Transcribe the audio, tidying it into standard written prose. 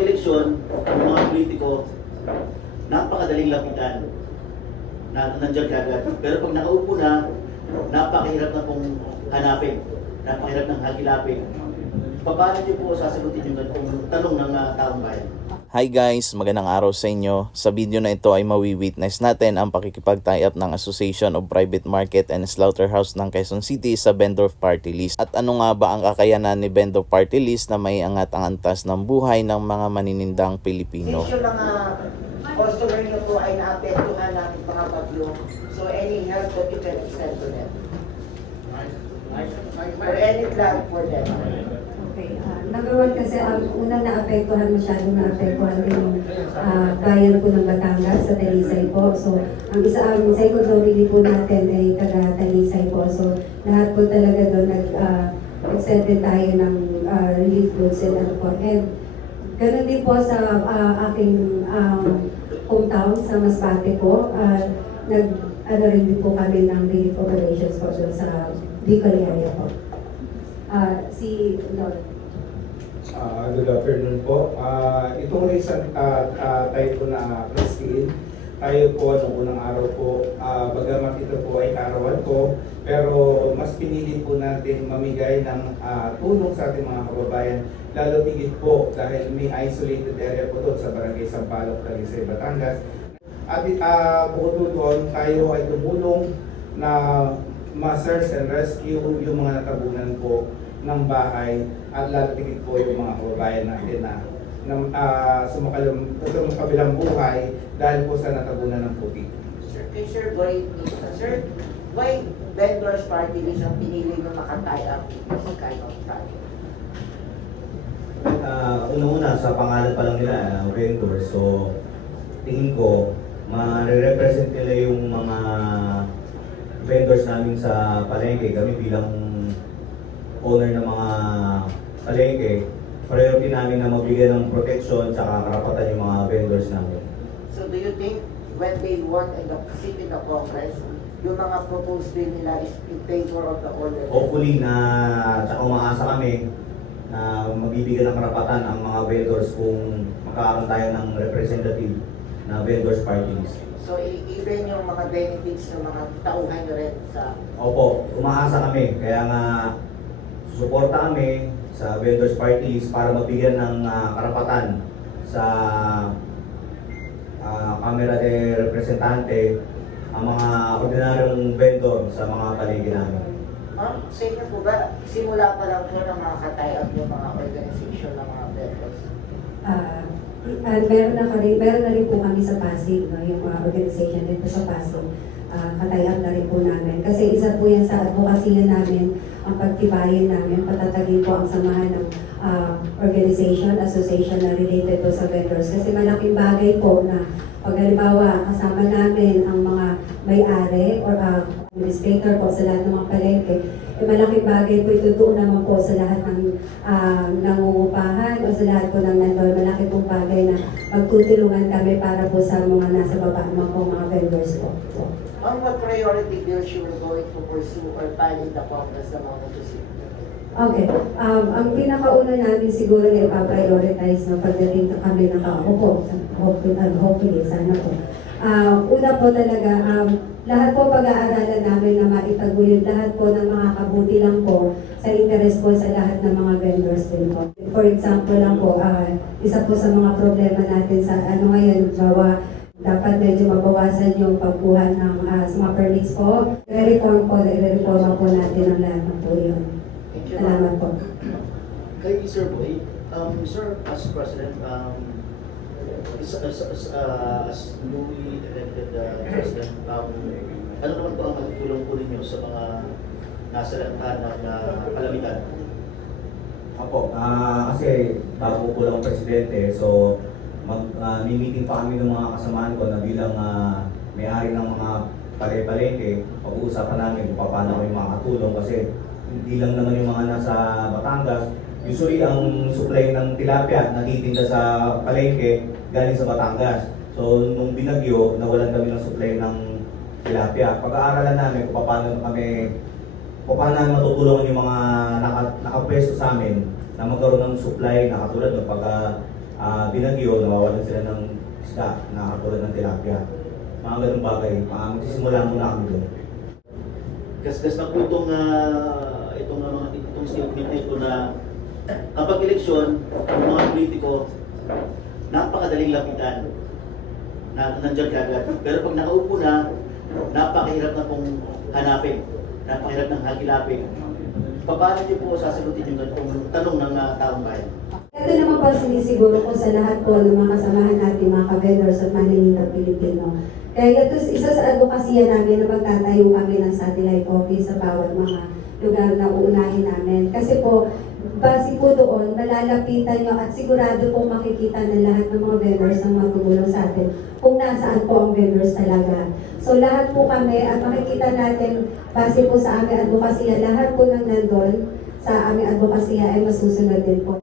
pag eleksyon, yung mga politiko, napakadaling lapitan. Nandiyan ka agad. Pero pag nakaupo na, napakahirap na pong hanapin. Napakahirap ng hagilapin. Paano niyo po sasagutin yung ganitong tanong ng taong bayan? Hi guys, magandang araw sa inyo. Sa video na ito ay mawi-witness natin ang pakikipag-tie up ng Association of Private Market and Slaughterhouse ng Quezon City sa vendor party list. At ano nga ba ang kakayanan ni vendor party list na may angat ang antas ng buhay ng mga maninindang Pilipino? Since yung mga customer nyo po ay naapektuhan ng mga bagyo, so any help that you can extend to them? Or any plan for them? Okay. Number one kasi, unang naapektuhan, masyadong naapektuhan din yung bayan po ng Batangas sa Talisay po. So, ang second nominee po natin ay taga Talisay po. So, lahat po talaga doon nag-extend din tayo ng relief goods and ano po. And ganun din po sa aking hometown sa Masbate po. Ano rin din po kami ng relief operations po doon sa Bicol area po. Si Lord. Good afternoon po. Itong isang tayo po na Christine, tayo po noong unang araw po, bagamat ito po ay kaarawan ko, pero mas pinili po natin mamigay ng tulong sa ating mga kababayan, lalo tigit po dahil may isolated area po doon sa Barangay Sampaloc, Talisay, Batangas. At bukod doon, tayo ay tumulong na ma-search and rescue yung mga natabunan po ng bahay at latigit po yung mga kababayan natin na sumakabilang buhay dahil po sa natabunan ng putik. Sir Boy, sir, why vendors party list ang pinili na makatay up with this kind of project? Una-una, sa pangalan pa lang nila, vendors. So, tingin ko, ma-represent nila yung mga vendors namin sa palengke. Kami bilang owner ng mga palengke, priority namin na mabigyan ng protection at karapatan yung mga vendors namin. So do you think when they work in the sit in the Congress, yung mga proposed bill nila is in favor of the order? Hopefully na, tsaka umaasa kami na mabibigyan ng karapatan ang mga vendors kung magkakaroon tayo ng representative na vendors party list. So even yung mga benefits ng mga tauhan nyo rin sa... Opo, umaasa kami. Kaya nga, susuporta kami sa vendors party list para mabigyan ng karapatan sa Kamara de Representante ang mga ordinaryong vendor sa mga paligid namin. Sa inyo po ba, simula pa lang po ng mga katay-up yung mga organization ng mga vendors? Meron na rin po kami sa Pasig, no? Yung organization din po sa Pasig. Katayang na rin po namin. Kasi isa po yan sa advocacy namin, ang pagtibayin namin, patatagin po ang samahan ng organization, association na related po sa vendors. Kasi malaking bagay po na pag halimbawa kasama namin ang mga may-ari or administrator po sa lahat ng mga palengke, malaking bagay po ito doon naman po sa lahat ng nangungupahan o sa lahat po ng nandol. Malaki pong bagay na magtutulungan kami para po sa mga nasa baba naman po mga vendors po. What priority bills you were going to pursue or file in the Congress na mga pursue? Okay. Ang pinakauna namin siguro na ipaprioritize no, pagdating kami nakaupo. Hopefully, sana po. Una po talaga, lahat po pag-aaralan namin na maitaguyod lahat po ng mga kabuti lang po sa interest po sa lahat ng mga vendors din po. For example lang po, isa po sa mga problema natin sa ngayon, dapat medyo mabawasan yung pagkuha ng sa mga permits po. I-reform po natin ang lahat ng po yun. Salamat po. Kay Sir Boy, Sir, as President, as newly elected President, ano naman po ang matutulong po ninyo sa mga nasa lantahan na kalamitan? Opo, kasi bago ko lang presidente, so meeting pa kami ng mga kasamaan ko na bilang may-ari ng mga palengke, pag-uusapan namin kung paano kami makakatulong kasi hindi lang naman yung mga nasa Batangas. Usually ang supply ng tilapia natitinda sa palengke galing sa Batangas. So nung binagyo, nawalan kami ng supply ng tilapia. Pag-aaralan namin kung paano namin matutulungan yung mga nakapwesto sa amin na magkaroon ng supply na katulad ng pag binagyo, nawawalan sila ng isda na katulad ng tilapia. Mga ganung bagay, magsisimula muna kami doon. Kaskas na po itong statement na ito na kapag eleksyon, ang mga politiko, napakadaling lapitan na nandiyan kagad. Pero pag nakaupo na, napakahirap na pong hanapin, napakahirap ng hagilapin. Paano niyo po sasagutin yung tanong ng taong bayan? Ito naman po sinisiguro ko sa lahat po ng mga kasamahan natin, mga ka-vendors at maninindang Pilipino. Kaya ito isa sa advokasya namin na magtatayo kami ng satellite office sa bawat mga lugar na uunahin namin. Kasi po, base po doon, malalapitan nyo at sigurado po makikita ng lahat ng mga vendors na matutulong sa atin kung nasaan po ang vendors talaga. So lahat po kami at makikita natin, base po sa aming advokasya, lahat po ng nandun sa aming advokasya ay masusunod din po.